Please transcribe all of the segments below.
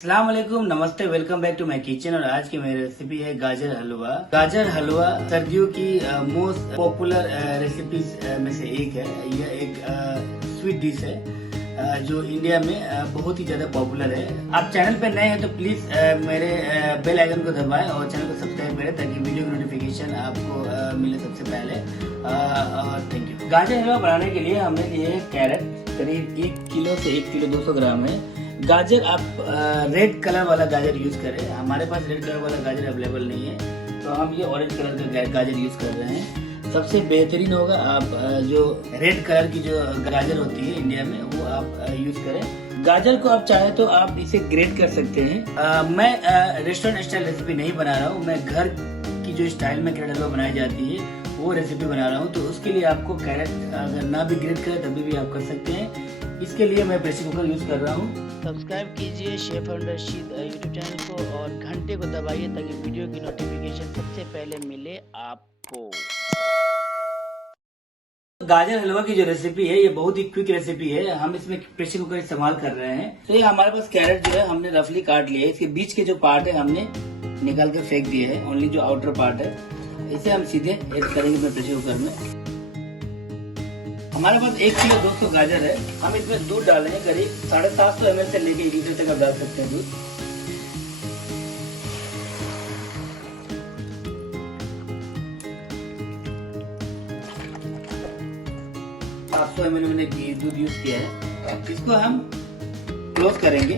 अस्सलाम वालेकुम, नमस्ते, welcome back to my kitchen. और आज की मेरी रेसिपी है गाजर हलवा। गाजर हलवा सर्दियों की मोस्ट पॉपुलर रेसिपीज में से एक है। यह एक स्वीट डिश है जो इंडिया में बहुत ही ज्यादा पॉपुलर है। आप चैनल पे नए हैं तो प्लीज मेरे बेल आइकन को दबाएं और चैनल को सब्सक्राइब करें ताकि वीडियो की नोटिफिकेशन आपको मिले सबसे पहले। और थैंक यू। गाजर हलवा बनाने के लिए हमने लिए है कैरेट, करीब 1 किलो से 1 किलो 200 ग्राम है। गाजर आप रेड कलर वाला गाजर यूज करें। हमारे पास रेड कलर वाला गाजर अवेलेबल नहीं है तो हम ये ऑरेंज कलर का गाजर यूज कर रहे हैं। सबसे बेहतरीन होगा आप जो रेड कलर की जो गाजर होती है इंडिया में वो आप यूज करें। गाजर को आप चाहे तो आप इसे ग्रेट कर सकते हैं। मैं रेस्टोरेंट स्टाइल रेसिपी नहीं बना रहा हूँ, मैं घर की जो स्टाइल में कैरेट हलवा बनाई जाती है वो रेसिपी बना रहा हूँ। तो उसके लिए आपको कैरेट अगर ना भी ग्रेट करें तभी भी आप कर सकते हैं। इसके लिए मैं प्रेशर कुकर यूज कर रहा हूँ। सब्सक्राइब कीजिए chef and Rashid YouTube channel को और घंटे को दबाइए ताकि वीडियो की नोटिफिकेशन सबसे पहले मिले आपको। गाजर हलवा की जो रेसिपी है ये बहुत ही क्विक रेसिपी है। हम इसमें प्रेशर कुकर इस्तेमाल कर रहे हैं। तो ये हमारे पास कैरेट जो है हमने रफली काट लिया है। इसके बीच के जो पार्ट है हमने निकाल के फेंक दिए है। ओनली जो आउटर पार्ट है इसे हम सीधे ऐड करेंगे अपने प्रेशर कुकर में। हमारे पास 1 किलो 200 गाजर है। हम इसमें दूध डालेंगे, करीब 750 ml से लेके 1 लीटर तक आप डाल सकते हैं दूध। मैंने दूध यूज किया है। इसको हम क्लोज करेंगे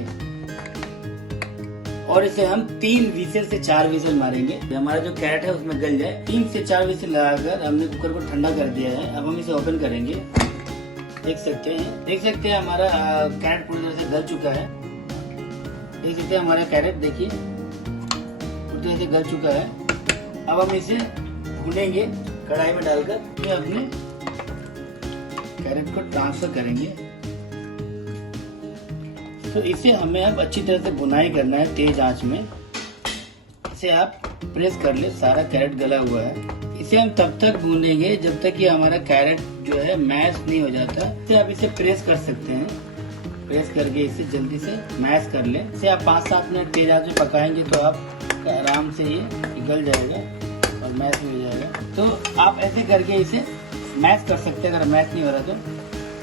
और इसे हम 3 विसल से 4 विसल मारेंगे। हमारा जो कैरेट है उसमें गल जाए। 3 से 4 विसल लगाकर हमने कुकर को ठंडा कर दिया है। अब हम इसे ओपन करेंगे। देख सकते हैं हमारा कैरेट पूरी तरह से गल चुका है। देख सकते हैं हमारा कैरेट, देखिए पूरी तरह से गल चुका है। अब हम इसे भूनेंगे कढ़ाई में डालकर। फिर अपने कैरेट को ट्रांसफर करेंगे। तो इसे हमें अब अच्छी तरह से भुनाई करना है तेज आंच में। इसे आप प्रेस कर ले, सारा कैरेट गला हुआ है। इसे हम तब तक भूनेंगे जब तक कि हमारा कैरेट जो है मैश नहीं हो जाता। इसे आप इसे प्रेस कर सकते हैं। प्रेस करके इसे जल्दी से मैश कर ले। इसे आप 5-7 मिनट तेज आंच में पकाएंगे तो आप आराम से ये गल जाएगा और मैश भी हो जाएगा। तो आप ऐसे करके इसे मैश कर सकते हैं। अगर मैश नहीं हो रहा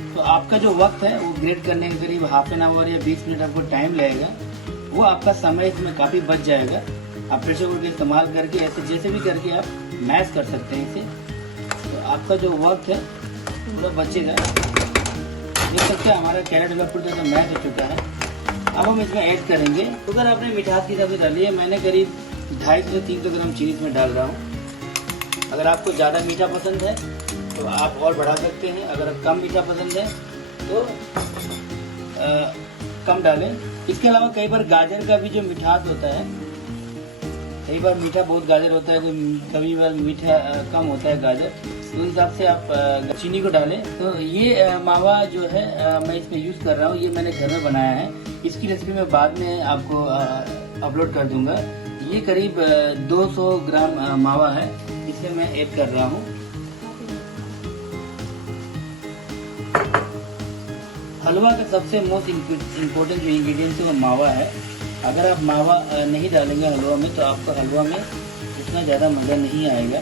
तो आपका जो वक्त है वो ग्रेट करने के करीब हाफ एन आवर या 20 मिनट आपको टाइम लगेगा। वो आपका समय इसमें काफी बच जाएगा। आप प्रेशर कुकर का इस्तेमाल करके ऐसे जैसे भी करके आप मैश कर सकते हैं इसे। तो आपका जो वक्त है पूरा बचेगा। देख सकते हैं हमारा कैरेट हलवा पूरी तरह से मैश हो चुका है। अब हम इसमें ऐड करेंगे। अगर आपने मिठास की हिसाब से डाली है, मैंने करीब 250 से 300 ग्राम चीनी इसमें डाल रहा हूँ। अगर आपको ज्यादा मीठा पसंद है तो आप और बढ़ा सकते हैं। अगर कम मीठा पसंद है तो कम डालें। इसके अलावा कई बार गाजर का भी जो मिठास होता है, कई बार मीठा बहुत गाजर होता है, कभी बार मीठा कम होता है गाजर, तो उस हिसाब से आप चीनी को डालें। तो ये मावा जो है मैं इसमें यूज कर रहा हूँ, ये मैंने घर में बनाया है। इसकी रेसिपी मैं बाद में आपको अपलोड कर दूंगा। ये करीब 200 ग्राम मावा है, इसे मैं ऐड कर रहा हूँ। हलवा का सबसे मोस्ट इम्पोर्टेंट जो इंग्रेडिएंट है वो मावा है। अगर आप मावा नहीं डालेंगे हलवा में तो आपको हलवा में उतना ज़्यादा मज़ा नहीं आएगा।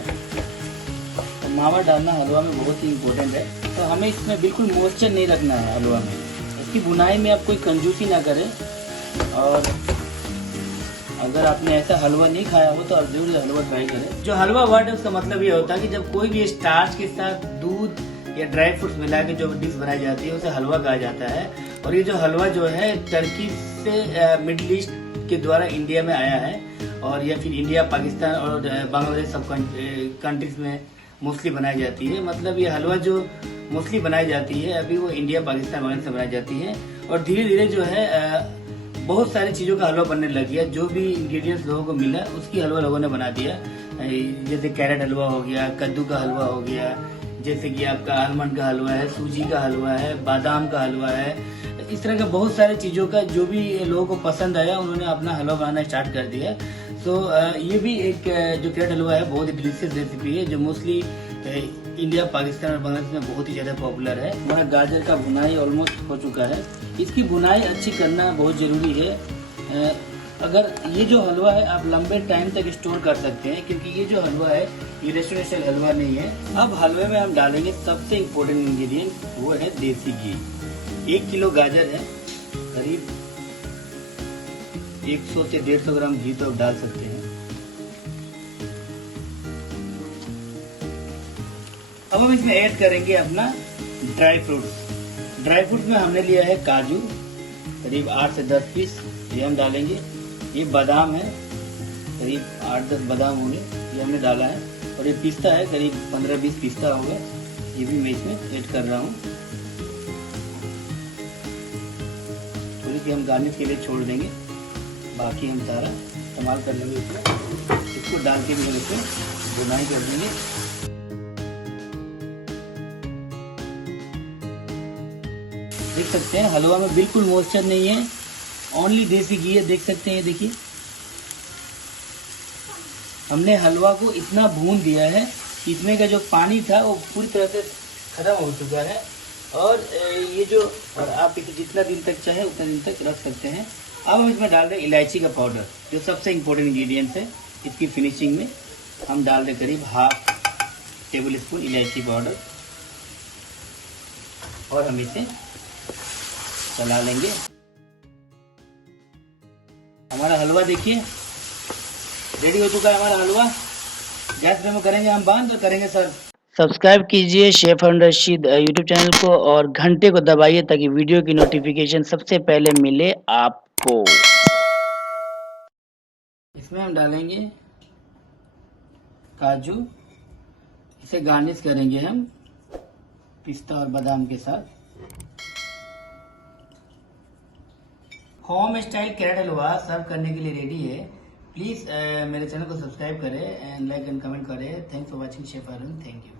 तो मावा डालना हलवा में बहुत ही इम्पोर्टेंट है। तो हमें इसमें बिल्कुल मॉइस्चर नहीं रखना है हलवा में। इसकी बुनाई में आप कोई कंजूसी ना करें। और अगर आपने ऐसा हलवा नहीं खाया हो तो आप जरूर हलवा ट्राई करें। जो हलवा वर्ड है उसका मतलब ये होता है कि जब कोई भी स्टार्च के साथ दूध या ड्राई फ्रूट्स मिला के जो डिश बनाई जाती है उसे हलवा कहा जाता है। और ये जो हलवा जो है टर्की से मिडिल ईस्ट के द्वारा इंडिया में आया है। और या फिर इंडिया, पाकिस्तान और बांग्लादेश सब कंट्रीज में मोस्टली बनाई जाती है। मतलब ये हलवा जो मोस्टली बनाई जाती है अभी वो इंडिया, पाकिस्तान, बांग्लादेश से बनाई जाती है। और धीरे धीरे जो है बहुत सारी चीज़ों का हलवा बनने लग गया। जो भी इंग्रेडिएंट्स लोगों को मिला उसकी हलवा लोगों ने बना दिया। जैसे कैरेट हलवा हो गया, कद्दू का हलवा हो गया, जैसे कि आपका आलमंड का हलवा है, सूजी का हलवा है, बादाम का हलवा है। इस तरह के बहुत सारे चीज़ों का जो भी लोगों को पसंद आया उन्होंने अपना हलवा बनाना स्टार्ट कर दिया। तो ये भी एक जो कैरेट हलवा है बहुत ही डिलीशियस रेसिपी है जो मोस्टली इंडिया, पाकिस्तान और बांग्लादेश में बहुत ही ज़्यादा पॉपुलर है। हमारा गाजर का भुनाई ऑलमोस्ट हो चुका है। इसकी भुनाई अच्छी करना बहुत ज़रूरी है। अगर ये जो हलवा है आप लंबे टाइम तक स्टोर कर सकते हैं, क्योंकि ये जो हलवा है ये रेस्टोरेंट स्टाइल हलवा नहीं है। अब हलवे में हम डालेंगे सबसे इम्पोर्टेंट इंग्रेडिएंट, वो है देसी घी। 1 किलो गाजर है, करीब 100 से 150 ग्राम घी तो आप डाल सकते हैं। अब हम इसमें ऐड करेंगे अपना ड्राई फ्रूट्स। ड्राई फ्रूट्स में हमने लिया है काजू, करीब 8 से 10 पीस, ये हम डालेंगे। ये बादाम है, करीब 8-10 बादाम होंगे, ये हमने डाला है। और ये पिस्ता है, करीब 15-20 पिस्ता होगा, ये भी मैं इसमें ऐड कर रहा हूँ। थोड़ी सी हम गार्निश के लिए छोड़ देंगे, बाकी हम सारा इस्तेमाल कर लेंगे इसमें। इसको डाल के भी हम इसमें बुनाई कर देंगे। देख सकते हैं हलवा में बिल्कुल मॉइस्चर नहीं है, ओनली देसी घी है। देख सकते हैं, देखिए हमने हलवा को इतना भून दिया है कि इसमें का जो पानी था वो पूरी तरह से खत्म हो चुका है। और ये जो, और आप इसे जितना दिन तक चाहे उतना दिन तक रख सकते हैं। अब हम इसमें डाल रहे हैं इलायची का पाउडर, जो सबसे इम्पोर्टेंट इंग्रेडिएंट्स है इसकी फिनिशिंग में। हम डाल रहे करीब 1/2 टेबल स्पून इलायची पाउडर, और हम इसे चला लेंगे। हमारा हलवा देखिए रेडी हो चुका है। हमारा हलवा गैस पे में करेंगे हम बंद, तो करेंगे सर। सब्सक्राइब कीजिए chef and Rashid YouTube channel को और घंटे को दबाइए ताकि वीडियो की नोटिफिकेशन सबसे पहले मिले आपको। इसमें हम डालेंगे काजू, इसे गार्निश करेंगे हम पिस्ता और बादाम के साथ। होम स्टाइल कैरेट हलवा सर्व करने के लिए रेडी है। प्लीज मेरे चैनल को सब्सक्राइब करें एंड लाइक एंड कमेंट करें। Thanks for watching chef Arun, thank you.